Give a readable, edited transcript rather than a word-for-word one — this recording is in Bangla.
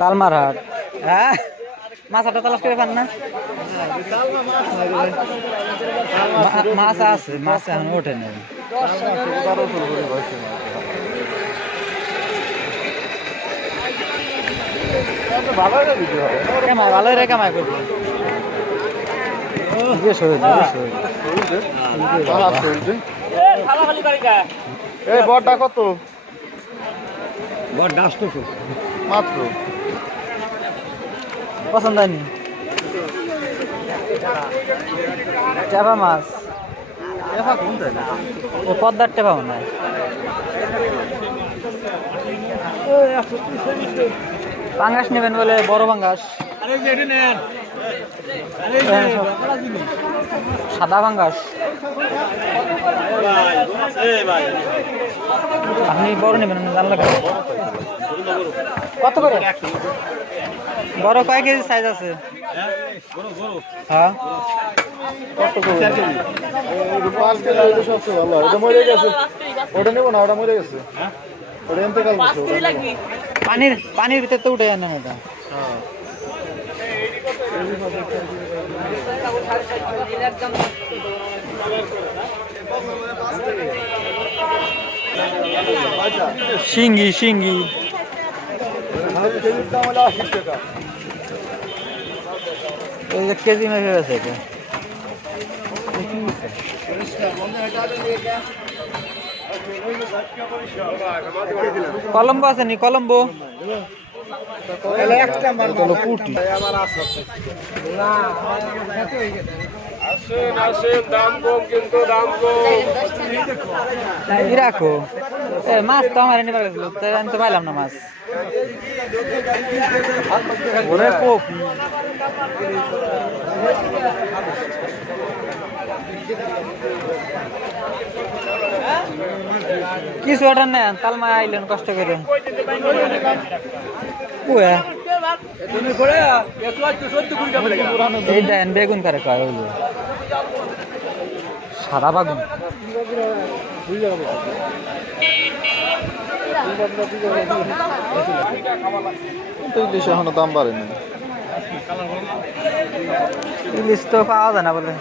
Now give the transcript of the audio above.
তালমার হাট। হ্যাঁ, মাছটা তালাশ করে পান না? মাছ আছে, মাছ এখন ওঠে না। ভালোই রে কামাই করবো। বড়টা কত? বড় 800 মাত্র। পছন্দ হয়নি? টেপা মাছ, ও পদ্মার টেপা মনে হয়। পাঙ্গাস নেবেন বলে? বড় পাঙ্গাস, সাদা পাঙ্গাস। আপনি বড় নেবেন জানলে কত করে? বড় কয় কেজি সাইজ আছে? হ্যাঁ, ওটা নেবো না, ওটা মরে গেছে। পানির ভিতরে তো উঠে জানেন ওটা। শিঙ্গি শিঙ্গি এই যে কেজি মেপে গেছে এটা। কলম্বো আছে নি? কলম্বো পুটি। রাখো মাছ তো আমার এনে পারছিল, আমি তো পাইলাম না মাছ। কিছু ওটা নেন, তালমা আইলেন কষ্ট করে। এই দেন বেগুন করে কয়, ওই যে সাদা বাগুন। ইলিশ এখনো দাম বাড়েনি। ইলিশ তো পাওয়া যায় না বলে।